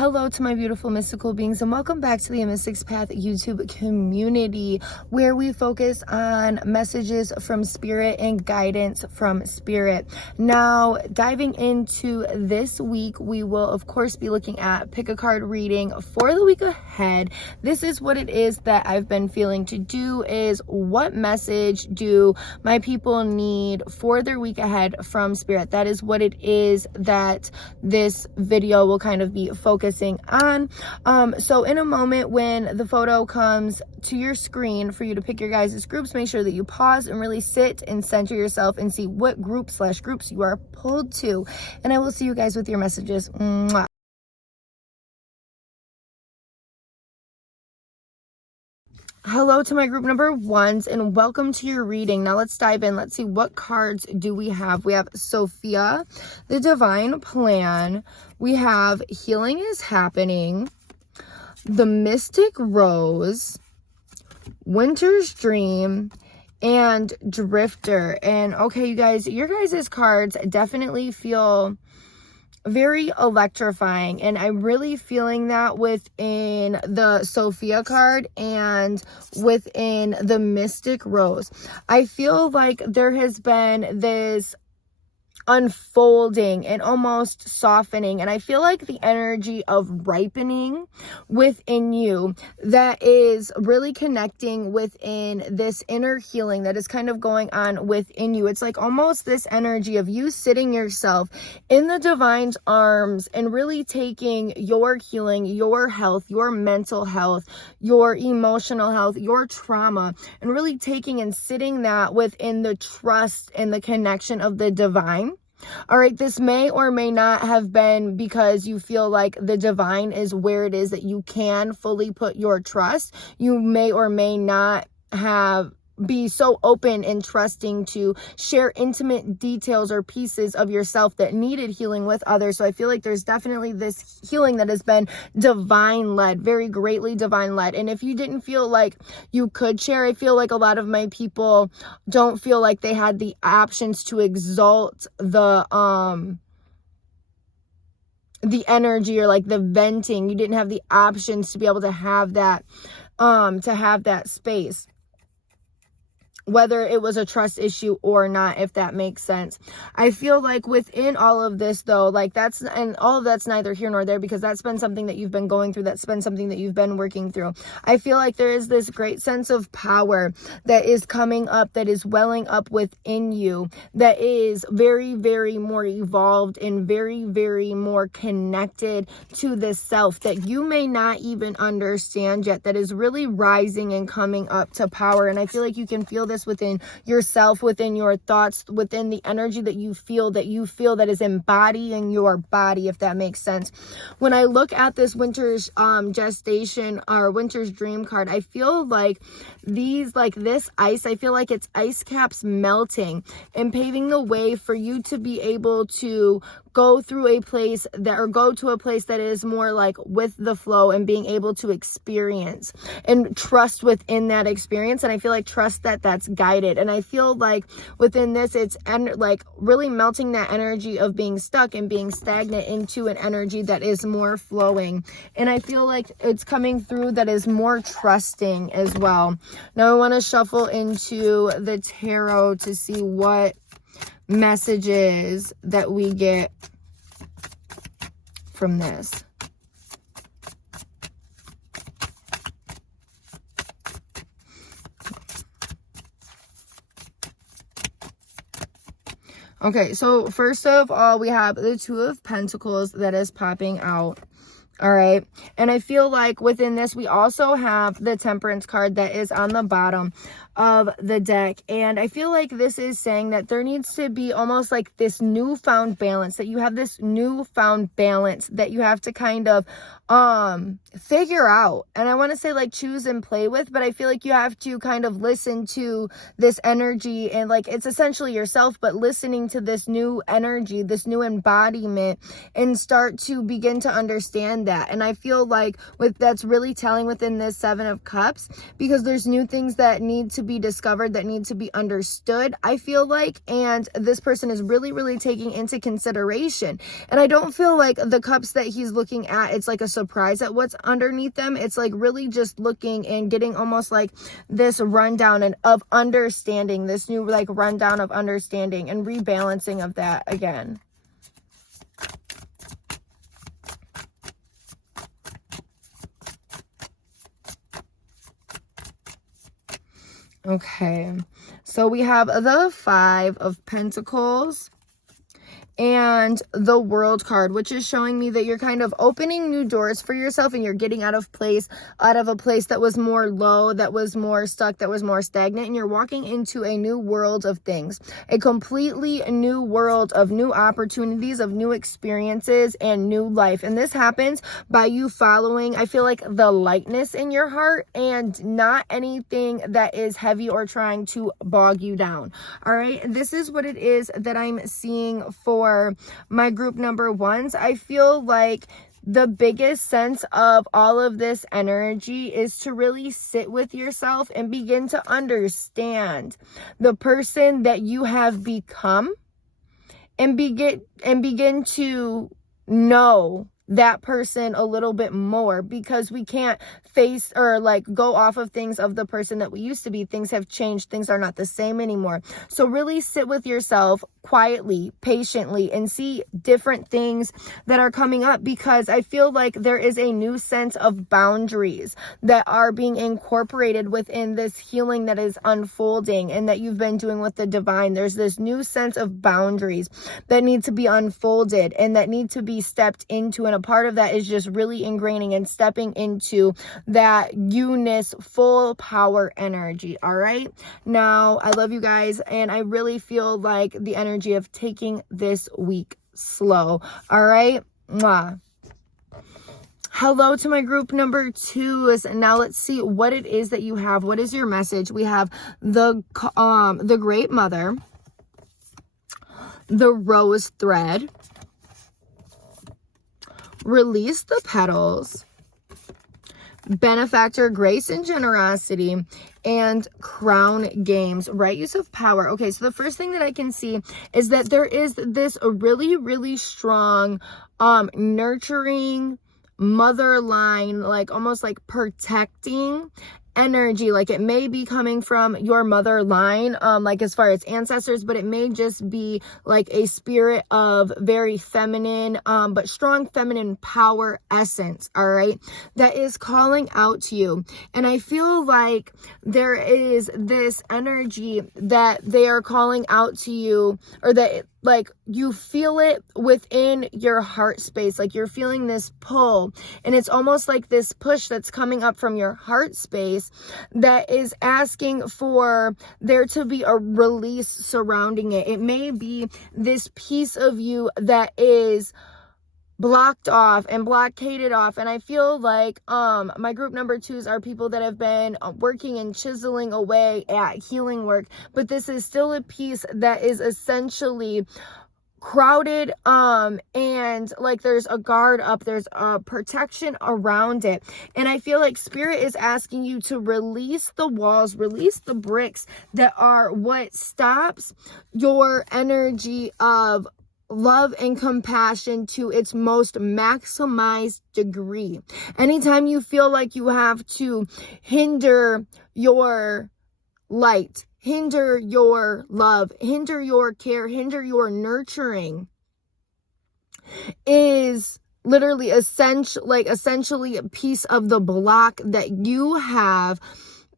Hello to my beautiful mystical beings, and welcome back to the amysticspath YouTube community, where we focus on messages from spirit and guidance from spirit. Now, diving into this week, we will of course be looking at pick a card reading for the week ahead. This is what it is that I've been feeling to do, is what message do my people need for their week ahead from spirit. That is what it is that this video will kind of be focusing on. So in a moment when the photo comes to your screen for you to pick your guys' groups, make sure that you pause and really sit and center yourself and see what groups you are pulled to. And I will see you guys with your messages. Mwah. Hello to my group number ones, and welcome to your reading. Now let's dive in. Let's see, what cards do we have? We have Sophia, the Divine Plan. We have Healing is Happening, the Mystic Rose, Winter's Dream, and Drifter. And okay, you guys, your guys' cards definitely feel very electrifying, and I'm really feeling that within the Sophia card and within the Mystic Rose. I feel like there has been this unfolding and almost softening, and I feel like the energy of ripening within you that is really connecting within this inner healing that is kind of going on within you. It's like almost this energy of you sitting yourself in the divine's arms and really taking your healing, your health, your mental health, your emotional health, your trauma, and really taking and sitting that within the trust and the connection of the divine. All right, this may or may not have been because you feel like the divine is where it is that you can fully put your trust. You may or may not be so open and trusting to share intimate details or pieces of yourself that needed healing with others. So I feel like there's definitely this healing that has been divine led, very greatly divine led. And if you didn't feel like you could share, I feel like a lot of my people don't feel like they had the options to exalt the energy or like the venting. You didn't have the options to be able to have that space, whether it was a trust issue or not, if that makes sense. I feel like within all of this though, like all of that's neither here nor there, because that's been something that you've been going through. That's been something that you've been working through. I feel like there is this great sense of power that is coming up, that is welling up within you, that is very, very more evolved and very, very more connected to the self that you may not even understand yet, that is really rising and coming up to power. And I feel like you can feel this within yourself, within your thoughts, within the energy that you feel that is embodying your body, if that makes sense. When I look at this winter's gestation or winter's dream card, I feel like this ice, I feel like it's ice caps melting and paving the way for you to be able to go to a place that is more like with the flow and being able to experience and trust within that experience. And I feel like trust that's guided. And I feel like within this, it's like really melting that energy of being stuck and being stagnant into an energy that is more flowing. And I feel like it's coming through that is more trusting as well. Now I want to shuffle into the tarot to see what messages that we get from this. Okay, so first of all, we have the Two of Pentacles that is popping out. All right. And I feel like within this, we also have the Temperance card that is on the bottom of the deck. And I feel like this is saying that there needs to be almost like this newfound balance, that you have this newfound balance that you have to kind of figure out. And I want to say like choose and play with, but I feel like you have to kind of listen to this energy, and like it's essentially yourself, but listening to this new energy, this new embodiment, and start to begin to understand that. And I feel like that's really telling within this Seven of Cups, because there's new things that need to be discovered, that need to be understood, I feel like, and this person is really, really taking into consideration. And I don't feel like the cups that he's looking at, it's like a surprise at what's underneath them. It's like really just looking and getting almost like this rundown of understanding, this new like rundown of understanding and rebalancing of that again. Okay, so we have the Five of Pentacles and the World card, which is showing me that you're kind of opening new doors for yourself, and you're getting out of a place that was more low, that was more stuck, that was more stagnant, and you're walking into a new world of things, a completely new world of new opportunities, of new experiences and new life. And this happens by you following, I feel like, the lightness in your heart and not anything that is heavy or trying to bog you down. All right, this is what it is that I'm seeing for my group number ones. I feel like the biggest sense of all of this energy is to really sit with yourself and begin to understand the person that you have become, and begin to know that person a little bit more, because we can't face or like go off of things of the person that we used to be. Things have changed. Things are not the same anymore. So really sit with yourself quietly, patiently, and see different things that are coming up, because I feel like there is a new sense of boundaries that are being incorporated within this healing that is unfolding and that you've been doing with the divine. There's this new sense of boundaries that need to be unfolded and that need to be stepped into, and a part of that is just really ingraining and stepping into that Eunice full power energy. All right, now I love you guys, and I really feel like the energy of taking this week slow. All right, mwah. Hello to my group number twos. Now let's see what it is that you have. What is your message? We have the Great Mother, the Rose Thread, Release the Petals, Benefactor, Grace and Generosity, and Crown Games, Right Use of Power. Okay, so the first thing that I can see is that there is this really, really strong nurturing mother line, like almost like protecting energy. Like it may be coming from your mother line, like as far as ancestors, but it may just be like a spirit of very feminine, but strong feminine power essence. All right, that is calling out to you. And I feel like there is this energy that they are calling out to you, or that like you feel it within your heart space, like you're feeling this pull, and it's almost like this push that's coming up from your heart space that is asking for there to be a release surrounding it. It may be this piece of you that is blocked off and blockaded off, and I feel like my group number twos are people that have been working and chiseling away at healing work, but this is still a piece that is essentially crowded, and like there's a guard up, there's a protection around it. And I feel like spirit is asking you to release the walls, release the bricks that are what stops your energy of love and compassion to its most maximized degree. Anytime you feel like you have to hinder your light, hinder your love, hinder your care, hinder your nurturing, is literally essentially a piece of the block that you have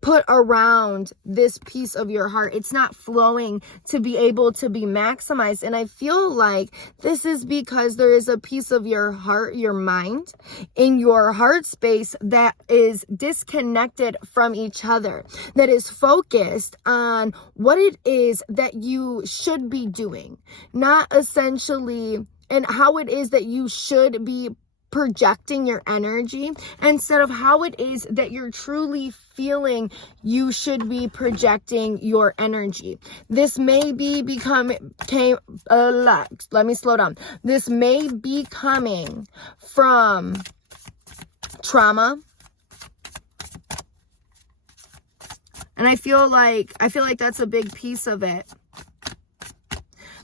put around this piece of your heart. It's not flowing to be able to be maximized. And I feel like this is because there is a piece of your heart, your mind, in your heart space that is disconnected from each other, that is focused on what it is that you should be doing, not essentially, and how it is that you should be projecting your energy, instead of how it is that you're truly feeling you should be projecting your energy. This may be let me slow down. This may be coming from trauma. And I feel like that's a big piece of it.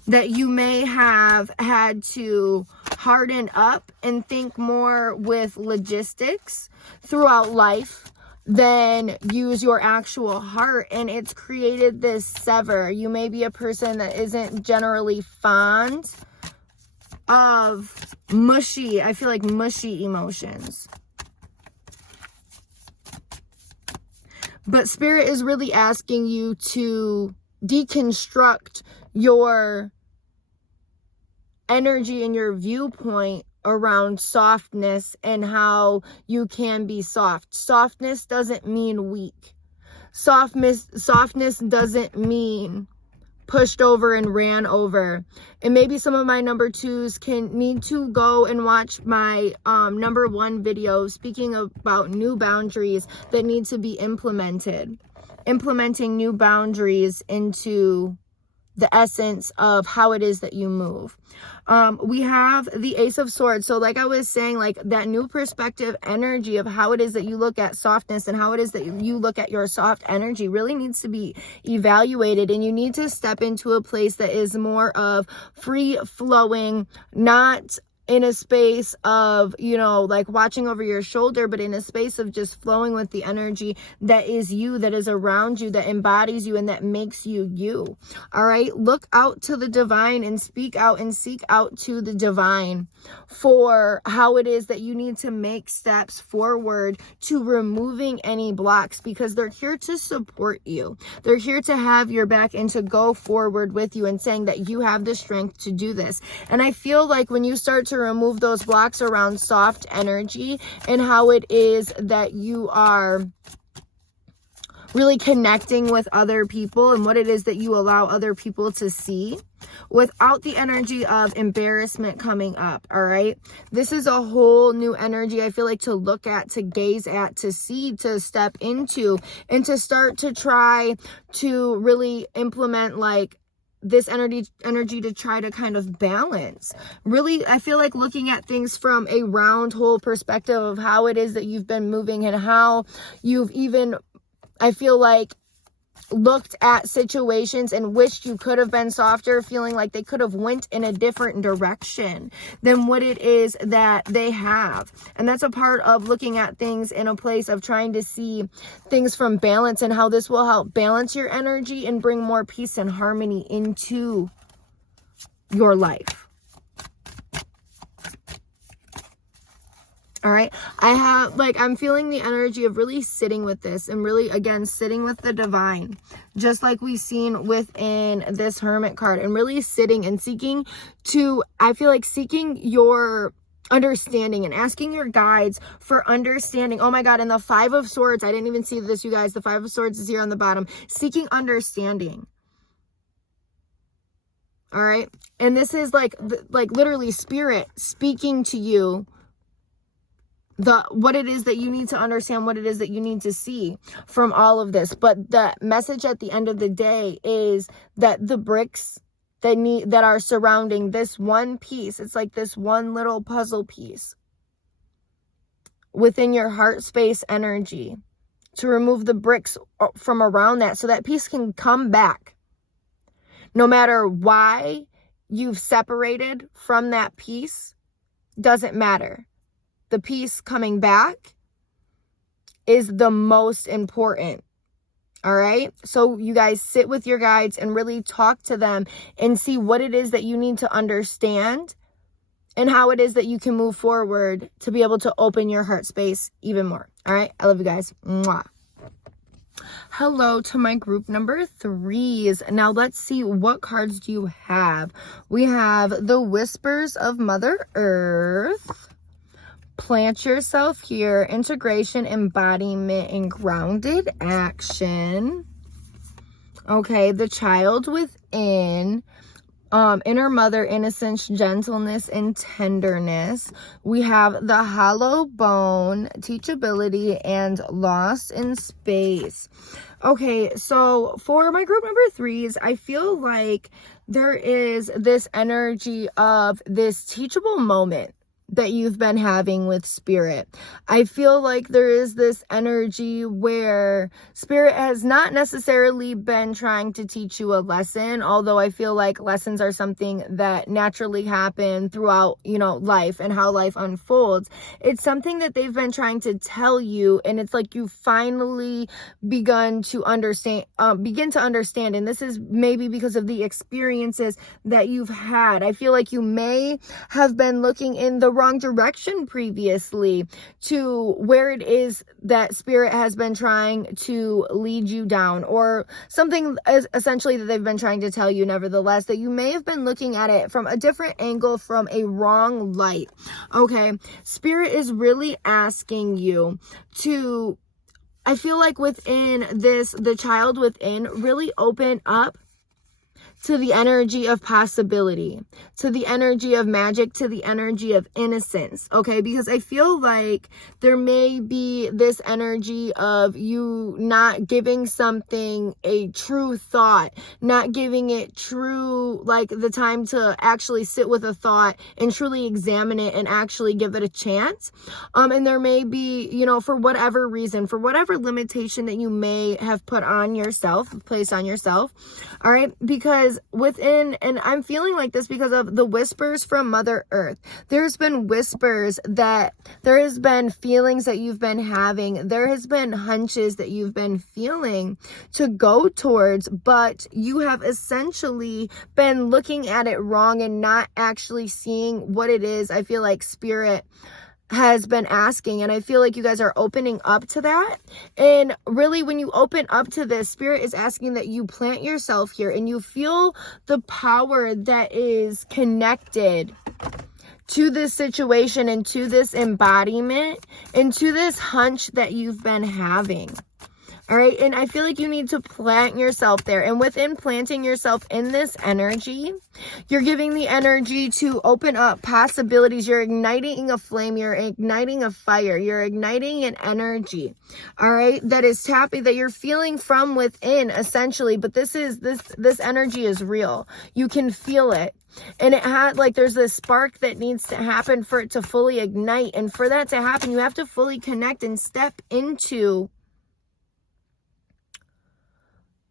That you may have had to harden up and think more with logistics throughout life than use your actual heart, and it's created this sever. You may be a person that isn't generally fond of mushy, I feel like mushy emotions. But Spirit is really asking you to deconstruct your energy and your viewpoint around softness and how you can be soft. Softness doesn't mean weak. Softness doesn't mean pushed over and ran over. And maybe some of my number 2s need to go and watch my number 1 video speaking about new boundaries that need to be implemented. Implementing new boundaries into the essence of how it is that you move. We have the Ace of Swords. So like I was saying, like that new perspective energy of how it is that you look at softness and how it is that you look at your soft energy really needs to be evaluated, and you need to step into a place that is more of free flowing, not in a space of, you know, like watching over your shoulder, but in a space of just flowing with the energy that is you, that is around you, that embodies you, and that makes you you. All right. Look out to the divine and speak out and seek out to the divine for how it is that you need to make steps forward to removing any blocks, because they're here to support you. They're here to have your back and to go forward with you and saying that you have the strength to do this. And I feel like when you start to remove those blocks around soft energy and how it is that you are really connecting with other people and what it is that you allow other people to see without the energy of embarrassment coming up. All right. This is a whole new energy, I feel like, to look at, to gaze at, to see, to step into, and to start to try to really implement like this energy to try to kind of balance. Really, I feel like looking at things from a round whole perspective of how it is that you've been moving and how you've even, I feel like, looked at situations and wished you could have been softer, feeling like they could have went in a different direction than what it is that they have. And that's a part of looking at things in a place of trying to see things from balance, and how this will help balance your energy and bring more peace and harmony into your life. All right. I'm feeling the energy of really sitting with this and really, again, sitting with the divine, just like we've seen within this Hermit card, and really sitting and seeking your understanding and asking your guides for understanding. Oh my God. And the 5 of Swords, I didn't even see this, you guys. The 5 of Swords is here on the bottom, seeking understanding. All right. And this is like literally Spirit speaking to you what it is that you need to understand, what it is that you need to see from all of this. But the message at the end of the day is that the bricks that are surrounding this one piece, it's like this one little puzzle piece within your heart space energy, to remove the bricks from around that so that piece can come back. No matter why you've separated from that piece, doesn't matter. The piece coming back is the most important. All right. So you guys sit with your guides and really talk to them and see what it is that you need to understand and how it is that you can move forward to be able to open your heart space even more. All right. I love you guys. Mwah. Hello to my group number 3s. Now let's see, what cards do you have? We have the Whispers of Mother Earth. Plant yourself here, integration, embodiment, and grounded action. Okay, the child within, inner mother, innocence, gentleness, and tenderness. We have the hollow bone, teachability, and lost in space. Okay, so for my group number 3s, I feel like there is this energy of this teachable moment. that you've been having with spirit. I feel like there is this energy where spirit has not necessarily been trying to teach you a lesson, although I feel like lessons are something that naturally happen throughout, life and how life unfolds. It's something that they've been trying to tell you, and it's like you finally begin to understand, and this is maybe because of the experiences that you've had. I feel like you may have been looking in the wrong direction previously to where it is that spirit has been trying to lead you down, or something essentially that they've been trying to tell you, nevertheless, that you may have been looking at it from a different angle, from a wrong light. Okay, spirit is really asking you to, I feel like within this, the child within, really open up to the energy of possibility, to the energy of magic, to the energy of innocence, okay? Because I feel like there may be this energy of you not giving something a true thought, not giving it true, like the time to actually sit with a thought and truly examine it and actually give it a chance. And there may be, for whatever reason, for whatever limitation that you may have put on yourself, placed on yourself, all right? Because within, and I'm feeling like this because of the whispers from Mother Earth. There's been whispers that there has been feelings that you've been having. There has been hunches that you've been feeling to go towards, but you have essentially been looking at it wrong and not actually seeing what it is. I feel like spirit has been asking, and I feel like you guys are opening up to that. And really, when you open up to this, spirit is asking that you plant yourself here and you feel the power that is connected to this situation and to this embodiment and to this hunch that you've been having. All right. And I feel like you need to plant yourself there. And within planting yourself in this energy, you're giving the energy to open up possibilities. You're igniting a flame. You're igniting a fire. You're igniting an energy. All right. That is tapping, that you're feeling from within, essentially. But this energy is real. You can feel it. And it had, like, there's this spark that needs to happen for it to fully ignite. And for that to happen, you have to fully connect and step into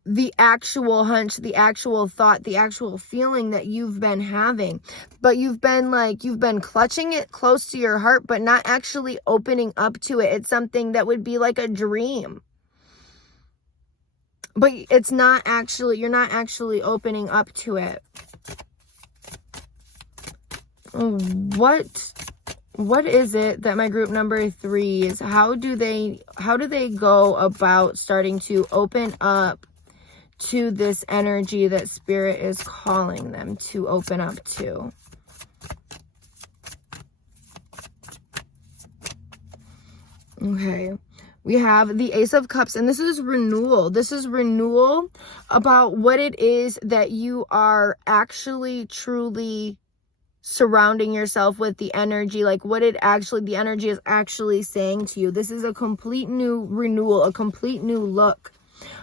the actual hunch, the actual thought, the actual feeling that you've been having. But you've been clutching it close to your heart, but not actually opening up to it. It's something that would be like a dream, but it's not actually, you're not actually opening up to it. What is it that my group number 3 is? How do they go about starting to open up to this energy that spirit is calling them to open up to? Okay, we have the Ace of Cups, and this is renewal. This is renewal about what it is that you are actually truly surrounding yourself with, the energy, like what the energy is actually saying to you. This is a complete new renewal, a complete new look.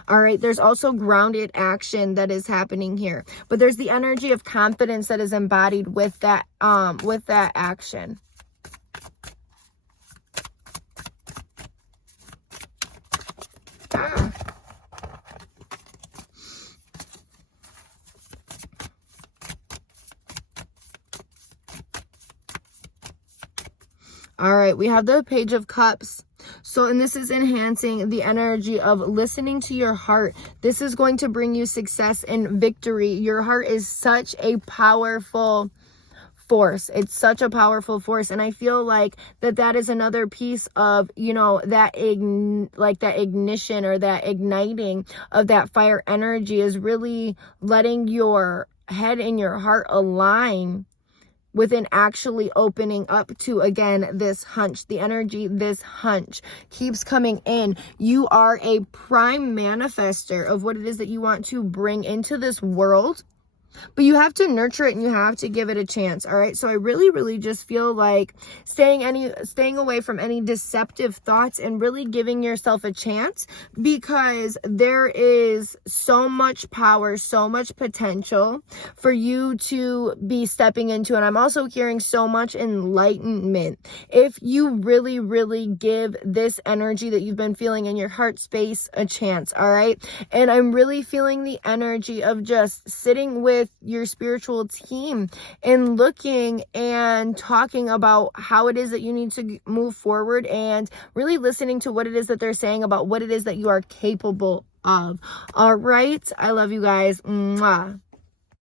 All right, there's also grounded action that is happening here, but there's the energy of confidence that is embodied with that action. All right, we have the Page of Cups. So, and this is enhancing the energy of listening to your heart. This is going to bring you success and victory. Your heart is such a powerful force. It's such a powerful force. And I feel like that is another piece of, that ignition or that igniting of that fire energy is really letting your head and your heart align within actually opening up to, again, this hunch, the energy, this hunch keeps coming in. You are a prime manifester of what it is that you want to bring into this world. but you have to nurture it and you have to give it a chance. All right. So I really just feel like staying away from any deceptive thoughts and really giving yourself a chance, because there is so much power, so much potential for you to be stepping into. And I'm also hearing so much enlightenment. If you really give this energy that you've been feeling in your heart space a chance. All right. And I'm really feeling the energy of just sitting with your spiritual team and looking and talking about how it is that you need to move forward, and really listening to what it is that they're saying about what it is that you are capable of. All right. I love you guys. Mwah.